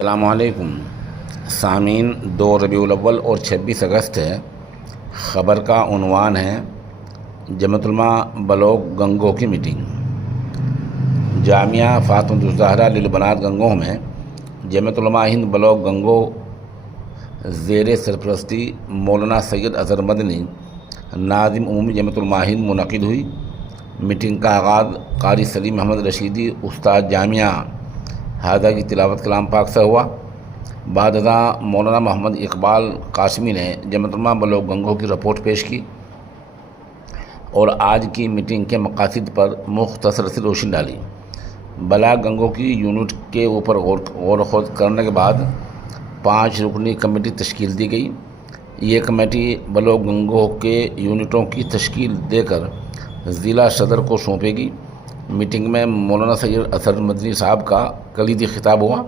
السلام علیکم سامعین، 2 ربیع الاول اور 26 اگست ہے۔ خبر کا عنوان ہے جامعۃ علماء بلوک گنگو کی میٹنگ۔ جامعہ فاطمۃ الزہرا للبنات گنگو میں جامعۃ علماء ہند بلوک گنگو زیر سرپرستی مولانا سید اظہر مدنی ناظم عمومی جامعۃ علماء ہند منعقد ہوئی۔ میٹنگ کا آغاز قاری سلیم محمد رشیدی استاد جامعہ حاضہ کی تلاوت کلام پاک سے ہوا۔ بعد ازاں مولانا محمد اقبال قاسمی نے جامعۃ علماء بلوک گنگو کی رپورٹ پیش کی اور آج کی میٹنگ کے مقاصد پر مختصر سی روشنی ڈالی۔ بلاک گنگو کی یونٹ کے اوپر غور و خوض کرنے کے بعد 5 رکنی کمیٹی تشکیل دی گئی۔ یہ کمیٹی بلوک گنگو کے یونٹوں کی تشکیل دے کر ضلع صدر کو سونپے گی۔ میٹنگ میں مولانا سید اظہر مدنی صاحب کا کلیدی خطاب ہوا۔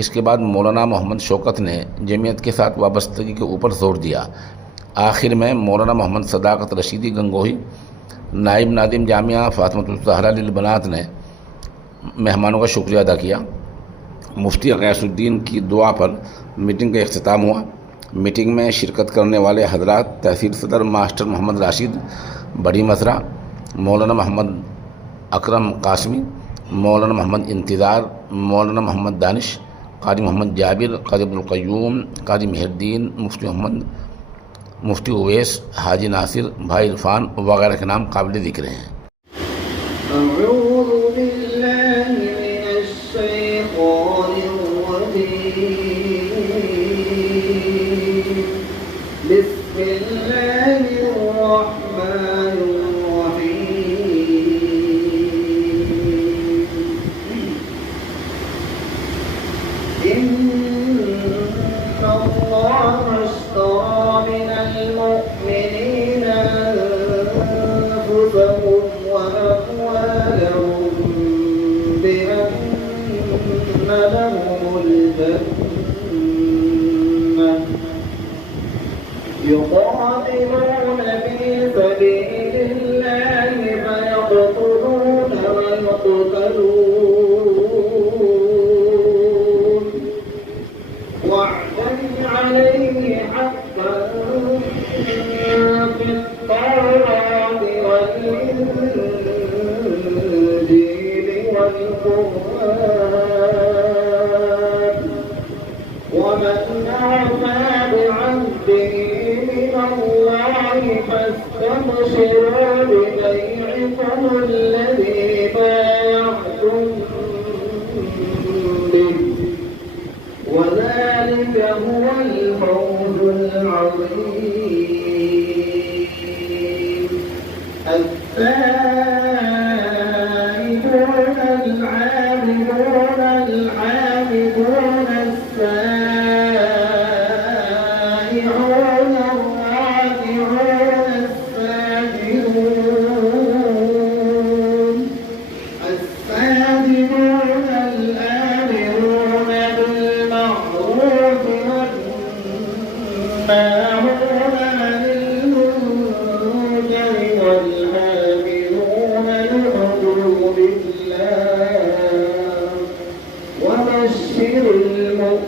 اس کے بعد مولانا محمد شوکت نے جمعیت کے ساتھ وابستگی کے اوپر زور دیا۔ آخر میں مولانا محمد صداقت رشیدی گنگوہی نائب ناظم جامعہ فاطمۃ الزہرا للبنات نے مہمانوں کا شکریہ ادا کیا۔ مفتی غیاث الدین کی دعا پر میٹنگ کا اختتام ہوا۔ میٹنگ میں شرکت کرنے والے حضرات تحصیل صدر ماسٹر محمد راشد بڑی مزرع، مولانا محمد اکرم قاسمی، مولانا محمد انتظار، مولانا محمد دانش، قاری محمد جابر، قاری عبدالقیوم، قاری مہر الدین، مفتی محمد، مفتی اویس، حاجی ناصر، بھائی عرفان وغیرہ کے نام قابل ذکر ہیں۔ اعوذ باللہ من الشیطان الرجیم، بسم اللہ الرحمن الرحیم۔ ان اللہ اشتری من المؤمنین انفسهم واموالهم بان لهم الجنة يقاتلون في سبيل الله فيقتلون ويقتلون وعدا عليه حقا في التوراة والإنجيل والقرآن ومن أوفى بعهده من الله فاستبشروا ببيعكم الذي بايعتم به وذلك هو الفوز العظيم۔ التائبون العابدون الحامدون السائحون الراكعون الساجدون الساجدون الآمرون بالمعروف والناهون عن المنكر والحافظون لحدود الله وبشر المؤمنين۔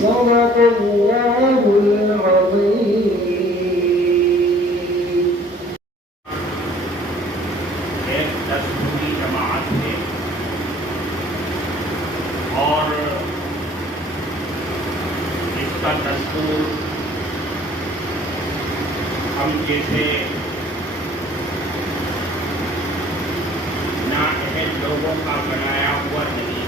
صدق الله العظيم۔ ایک دستوری جماعت ہے اور اس کا دستور ہم جیسے نااہل لوگوں کا بنایا ہوا نہیں،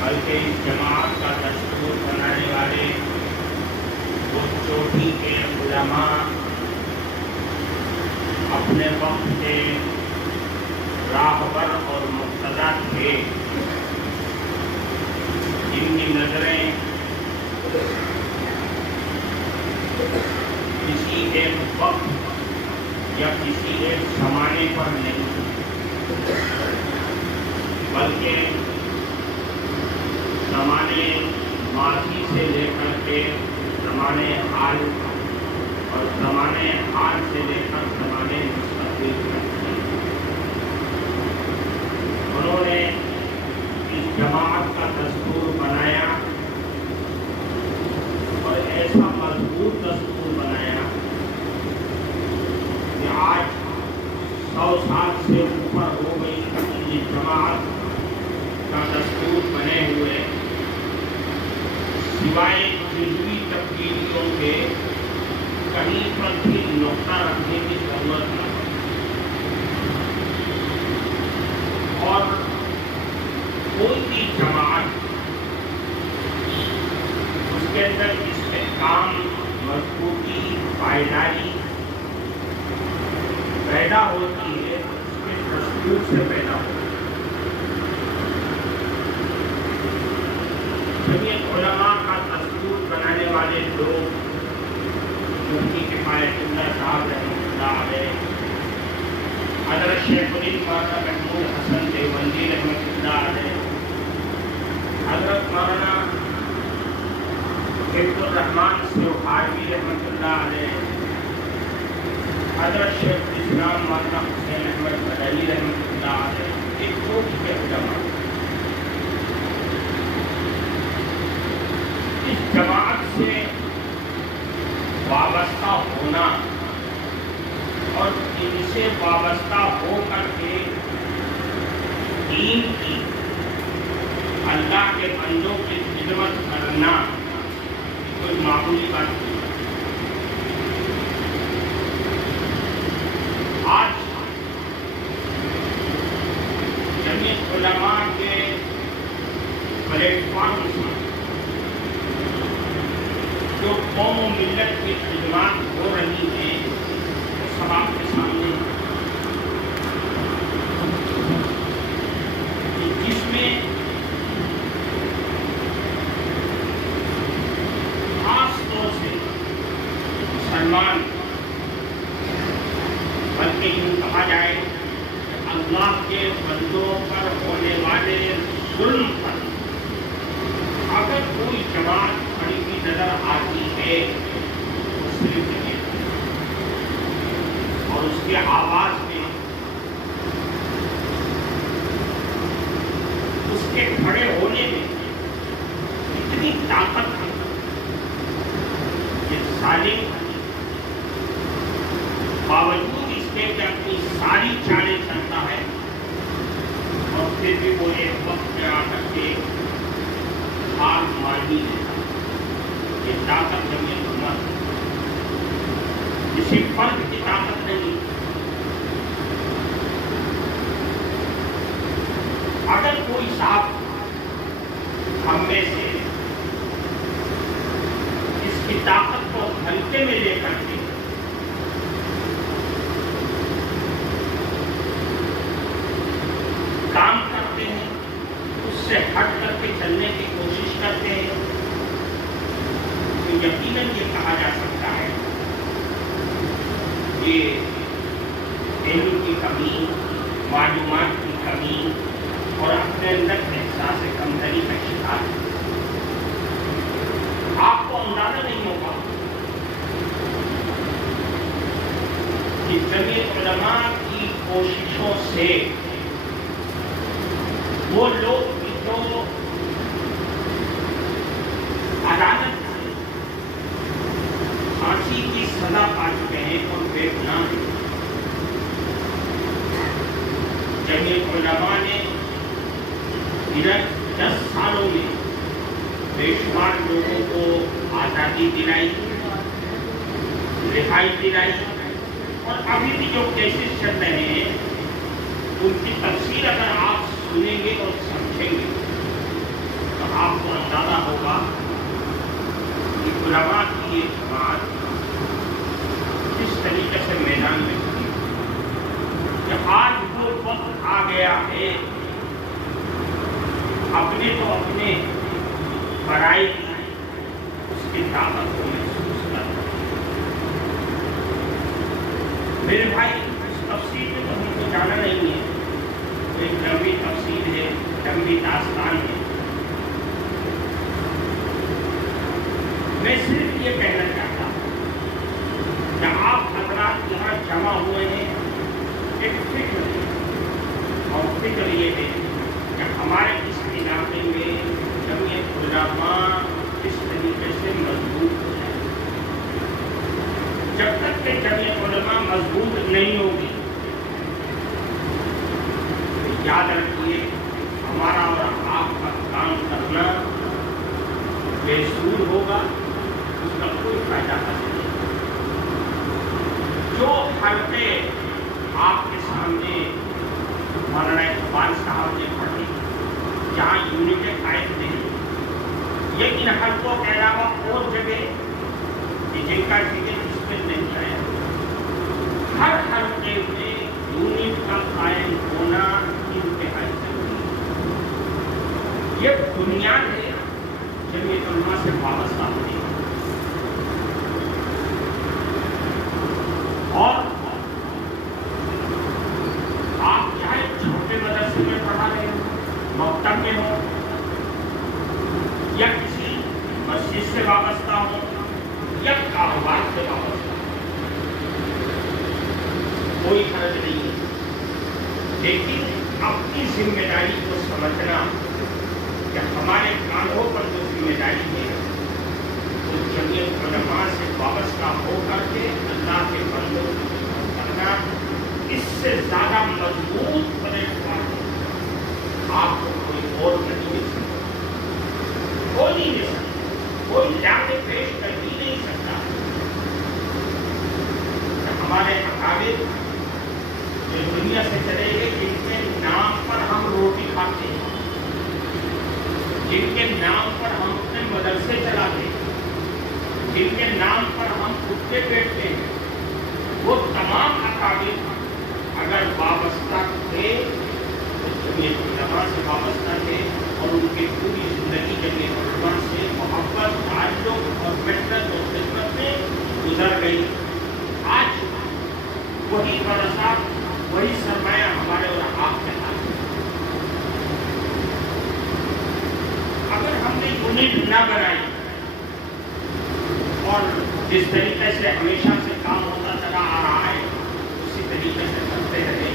بلکہ اس جماعت کا دستور بنانے والے وہ چوٹی کے علماء اپنے وقت کے راہبر اور مقتدی تھے، جن کی نظریں کسی ایک وقت یا کسی ایک زمانے پر نہیں بلکہ زمانے ماضی سے لے کر کے زمانے حال اور زمانے حال سے لے کر زمانے مستقبل تک سوائے جزوی تبدیلیوں کے کہیں پر بھی نقطہ رکھنے کی ضرورت نہ پڑے اور کوئی بھی جماعت اس کے اندر استحکام، مضبوطی، پائیداری پیدا ہوتی ہے اس کے دستور سے پیدا ہوتی ہے۔ جمعیت علماء کا دستور بنانے والے لوگ مفتی کفایت اللہ صاحب رحمۃ اللہ علیہ، حضرت شیخ مولانا محمود حسن دیوبندی رحمۃ اللہ علیہ، حضرت مولانا حفظ الرحمان سروخاروی رحمۃ اللہ علیہ، حضرت شیخ الاسلام مولانا حسین احمد مدنی رحمۃ اللہ علیہ، ایک گروپ کے علماء اس جماعت سے وابستہ ہونا اور ان سے وابستہ ہو کر کے دین کی، اللہ کے بندوں کی خدمت کرنا کوئی معمولی بات نہیں۔ آج جمعیت علماء کے پلیٹ فارم سے جو قوم و ملت کی خدمات ہو رہی ہیں وہ سب آپ کے سامنے ہیں، جس میں خاص طور سے مسلمان، بلکہ یوں کہا جائے کہ اللہ کے بندوں پر ہونے والے ظلم پر اگر کوئی جماعت کھڑی ہوئی نظر آتی ہے تو صرف یہ اور اس کے آواز میں اس کے کھڑے ہونے میں اتنی طاقت ہے کہ ظالم باوجود اس کے کہ اپنی ساری چالیں چلتا ہے اور پھر بھی وہ ایک وقت پہ آ کر کے ہار مان ہی لیتا ہے۔ یہ طاقت جمعیت علماء ہے، کسی فرد کی طاقت نہیں۔ اگر کوئی صاحب ہم میں سے اس کی طاقت کو ہلکے میں لے کر کے کام کرتے ہیں، اس سے ہٹ کر کے چلنے کی کوشش کرتے ہیں، تو یقیناً یہ کہا جا سکتا ہے کہ علم کی کمی، معلومات کی کمی اور اپنے اندر احساس کمتری کا شکار ہے۔ آپ کو اندازہ نہیں ہوگا کہ جمعیت علماء کی کوششوں سے وہ لوگ جو عدالت پھانسی کی سزا پا چکے ہیں اور بے گناہ ہیں، جمعیت علماء نے 10 سالوں میں بے شمار لوگوں کو آزادی دلائی، رہائی دلائی، اور ابھی بھی جو کیسز چل رہے ہیں ان کی تفصیل اگر آپ سنیں گے اور سمجھیں گے تو آپ کو اندازہ ہوگا کہ علماء کی یہ جماعت کس طریقے سے میدان میں کھڑی ہے کہ آج وہ وقت آ گیا ہے اپنے تو اپنے بڑائی کی اس کی طاقت کو محسوس کرنا۔ میرے بھائی اس تفصیل میں تو ہم کو جانا نہیں ہے، ایک لمبی تفصیل ہے، لمبی داستان ہے۔ میں صرف یہ کہنا چاہتا ہوں کہ آپ حضرات یہاں جمع ہوئے ہیں ایک فکر ہے، اور فکر یہ ہے کہ ہمارے اس علاقے میں جمعیت علماء اس طریقے سے مضبوط ہو جائے۔ جب تک کہ جمعیت علماء مضبوط نہیں ہوگی، یاد رکھیے ہمارا اور آپ کا کام کرنا بے سود ہوگا اس کا کوئی فائدہ حاصل نہیں۔ جو حلقے آپ کے سامنے مولانا اقبال صاحب نے پڑھی جہاں یونٹیں قائم نہیں، یہ ان حلقوں کے علاوہ اور جگہ جن کا ذکر اس میں نہیں آیا، ہر حلقے میں یونٹ کا قائم ہونا انتہائی ضروری ہے۔ یہ بنیاد ہے جمعیت علماء سے وابستہ ہونے کی۔ اور آپ چاہے چھوٹے مدرسے میں پڑھا رہے ہوں، مکتب میں ہو یا کسی مسجد سے وابستہ ہو یا کاروبار سے وابستہ ہو، کوئی حرج نہیں ہے، لیکن اپنی ذمہ داری کو سمجھنا کہ ہمارے کاندھوں پر جو ذمہ داری ہے وہ جمعیت علماء سے وابستہ ہو کر کے اللہ کے بندوں کی خدمت کرنا، اس سے زیادہ مضبوط پلیٹ فارم آپ کو کوئی اور نہیں مل سکتا، کوئی نہیں مل سکتا، کوئی لا کے پیش کر ہی نہیں سکتا۔ ہمارے اکابر جو دنیا سے چلے گئے، جن کے نام پر ہم روٹی کھاتے ہیں، جن کے نام پر ہم اپنے مدرسے چلاتے ہیں، جن کے نام پر ہم اٹھتے بیٹھتے ہیں، وہ تمام اکابر اگر وابستہ تھے تو جمعیت علماء سے وابستہ تھے، اور ان کی پوری زندگی جمعیت علماء سے محبت، تعلق اور محنت اور خدمت میں گزر گئی۔ آج وہی ورثہ، وہی سرمایہ ہمارے اور آپ کے ہاتھ میں۔ اگر ہم نے یونٹ نہ بنائی اور جس طریقے سے ہمیشہ سے کام ہوتا چلا آ رہا ہے اسی طریقے سے کرتے رہے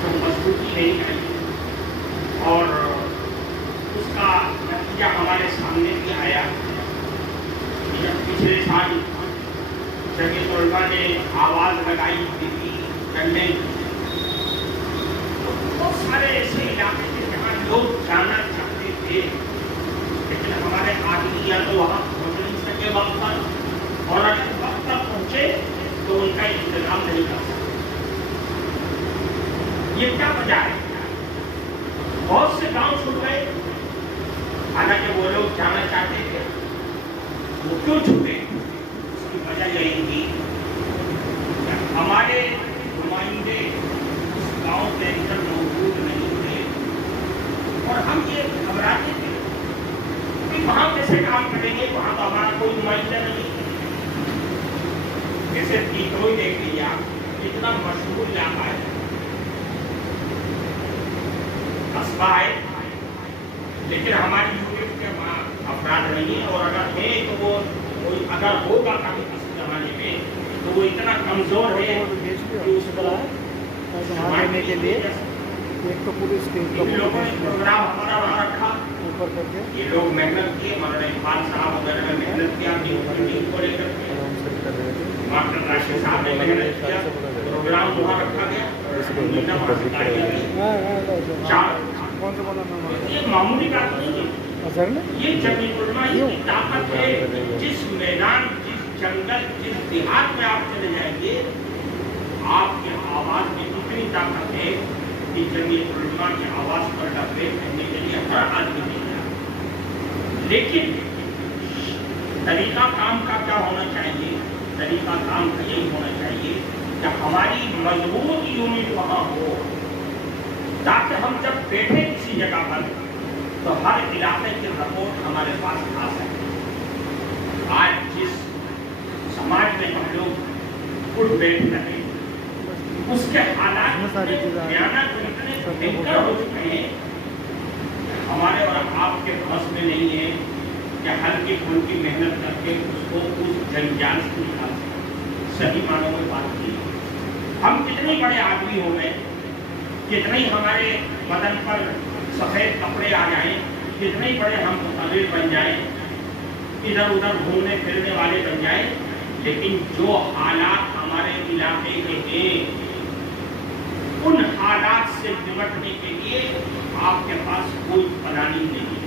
تو مضبوطی نہیں آئی، اور اس کا نتیجہ ہمارے سامنے بھی آیا۔ پچھلے سال جمعیت علماء نے آواز لگائی تھی کرنے، تو بہت سارے ایسے علاقے تھے جہاں لوگ جانا چاہتے تھے، لیکن ہمارے آدمی یا تو وہاں پہنچ نہیں سکے وقت پر، اور اگر وقت پر پہنچے تو ان کا انتظام نہیں کر سکتے۔ یہ کیا وجہ ہے؟ بہت سے گاؤں چھوٹ گئے، حالانکہ وہ لوگ جانا چاہتے تھے، وہ کیوں چھوٹے؟ اس کی وجہ یہی تھی کہ ہمارے نمائندے اس گاؤں کے اندر موجود نہیں تھے، اور ہم یہ گھبراتے تھے کہ وہاں کیسے کام کریں گے، وہاں تو ہمارا کوئی نمائندہ نہیں ہے۔ جیسے ٹیکروئی دیکھ لیجیے آپ، اتنا مشہور علاقہ ہے، قصبہ ہے، لیکن ہماری یونٹ کے وہاں افراد نہیں ہیں، اور اگر ہے تو وہ اگر ہوگا کبھی اس زمانے میں تو وہ اتنا کمزور ہے کہ اس کو سنبھالنے کے لیے ایک تو پولیس کے ان لوگوں نے پروگرام ہمارا وہاں رکھا، اوپر کر کے یہ لوگ محنت کیے، مولانا اقبال صاحب وغیرہ نے محنت کیا میٹنگ کو لے کر کے، ڈاکٹر راشد صاحب نے محنت کیا، پروگرام وہاں رکھا گیا، مہینہ وہاں سکھائی گئی، کون سے بولا یہ معمولی بات نہیں ہے، یہ جمعیت علماء کی طاقت ہے۔ جس میدان، جس جنگل، جس دیہات میں آپ چلے جائیں گے، آپ کی آواز میں اتنی طاقت ہے کہ جمعیت علماء کی آواز پر ڈبے کہنے کے لیے ہر آدمی نہیں ہے۔ لیکن طریقہ کام کا کیا ہونا چاہیے؟ طریقہ کام کا یہی ہونا چاہیے کہ ہماری مضبوط یونٹ وہاں ہو، تاکہ ہم جب بیٹھے کسی جگہ پر تو ہر علاقے کی رپورٹ ہمارے پاس آ سکے۔ آج جس سماج میں ہم لوگ اٹھ بیٹھ رہے ہیں اس کے حالات بھیانک اتنے بہتر ہو چکے ہیں کہ ہمارے اور آپ کے بس میں نہیں ہے کہ ہلکی پھلکی محنت کر کے اس کو اس جنجال سے نکال سکیں۔ صحیح معنوں میں بات کی، ہم کتنے بڑے آدمی ہو گئے، کتنے ہی ہمارے بدن پر سفید کپڑے آ جائیں، کتنے ہی بڑے ہم مقرر بن جائیں، ادھر ادھر گھومنے پھرنے والے بن جائیں، لیکن جو حالات ہمارے علاقے کے ہیں ان حالات سے نمٹنے کے لیے آپ کے پاس کوئی پلاننگ نہیں ہے۔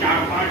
4-5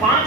5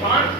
5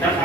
10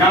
9